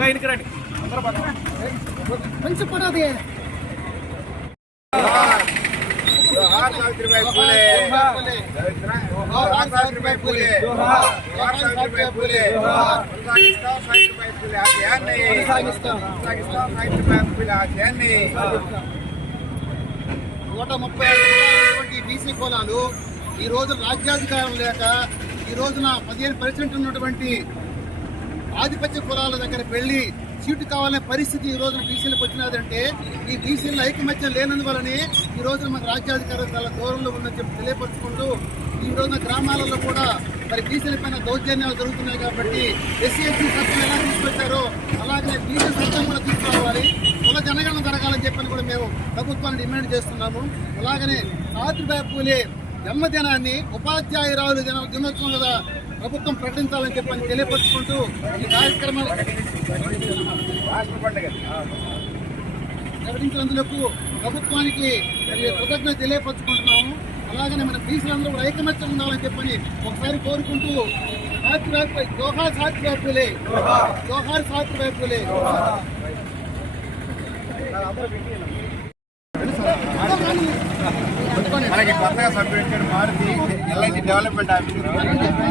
ఇంటికి రండి అందరూ పద. మంచి పడది जोहार सावित्रीबाई फुले जोहार सावित्रीबाई फुले जोहार सावित्रीबाई फुले కొనసాగిస్తాం సావిత్రిబాయి ఫులే ఆశయాన్ని కొనసాగిస్తాం సావిత్రిబాయి ఫులే ఆశయాన్ని నూట ముప్పై ఐదు బీసీ కులాలు ఈ రోజు రాజ్యాధికారం లేక ఈ రోజున పదిహేను పర్సెంట్ ఉన్నటువంటి ఆధిపత్య కులాల దగ్గర వెళ్ళి సీటు కావాలనే పరిస్థితి ఈ రోజున బీసీలకు వచ్చినదంటే ఈ బీసీల ఐకమత్యం లేనందువలనే ఈ రోజున మన రాజ్యాధికారం చాలా దూరంలో ఉందని చెప్పి తెలియపరుచుకుంటూ ఈ రోజున గ్రామాలలో కూడా మరి బీసీల పైన దౌర్జన్యాలు జరుగుతున్నాయి కాబట్టి ఎస్సీ ఎస్సీ చట్టం ఎలా తీసుకొచ్చారో అలాగే బీసీ చట్టం కూడా తీసుకురావాలి. కుల జనగణన జరగాలని చెప్పని కూడా మేము ప్రభుత్వాన్ని డిమాండ్ చేస్తున్నాము. అలాగనే సావిత్రిబాయి పూలే జన్మదినాన్ని ఉపాధ్యాయురాలు దిన దినోత్సవం కదా ప్రభుత్వం ప్రకటించాలని చెప్పని తెలియపరుచుకుంటూ ఈ కార్యక్రమాలు రాష్ట్ర ప్రకటించినందుకు ప్రభుత్వానికి కృతజ్ఞత తెలియపరుచుకుంటున్నాము. అలాగనే మన బీసీలందరూ కూడా ఐకమత్యం ఉండాలని చెప్పని ఒకసారి కోరుకుంటూ సాత్రి జోహార్ సాత్రి వ్యాపులే జోహార్ సాత్రి వ్యాపులే మనకి కొత్తగా సభ్యుడు మారుతి ఎల్ఐసి డెవలప్మెంట్ ఆఫీసర్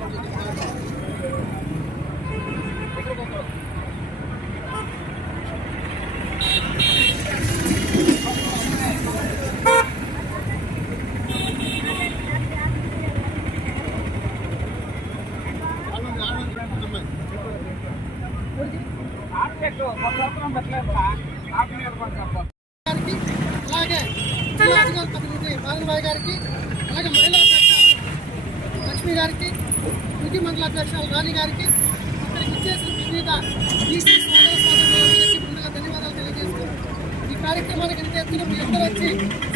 అలాగే ప్రతినిధి బాలబాయి గారికి అలాగే మహిళా అధ్యక్షులు లక్ష్మి గారికి విధి మండల అధ్యక్షులు రాణి గారికి అక్కడికి ఇచ్చేసిన వివిధ బీసీ ముందుగా ధన్యవాదాలు. తెలియజేస్తూ ఈ కార్యక్రమానికి ఇంత ఎత్తున మీ అందరూ వచ్చి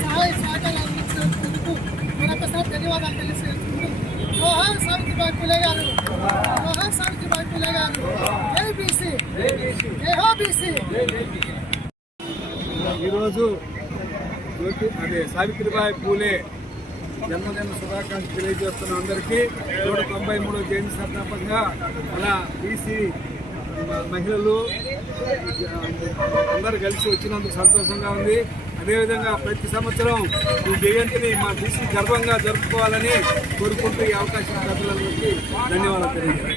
సహాయ సహకారాలు అందించినందుకు మరొకసారి ధన్యవాదాలు తెలియజేస్తున్నాను జోహార్ సావిత్రిబాయి పులే గారు జోహార్ సావిత్రిబాయి పులే గారు ఈరోజు అదే సావిత్రిబాయి పూలే జన్మదిన శుభాకాంక్షలు తెలియజేస్తున్న అందరికీ నూట తొంభై మూడో జయంతి సందర్భంగా మన బీసీ మహిళలు అందరూ కలిసి వచ్చినందుకు సంతోషంగా ఉంది. అదేవిధంగా ప్రతి సంవత్సరం ఈ జయంతిని మా బీసీ గర్వంగా జరుపుకోవాలని కోరుకుంటూ ఈ అవకాశం ప్రజలందరికీ ధన్యవాదాలు తెలియజేస్తాను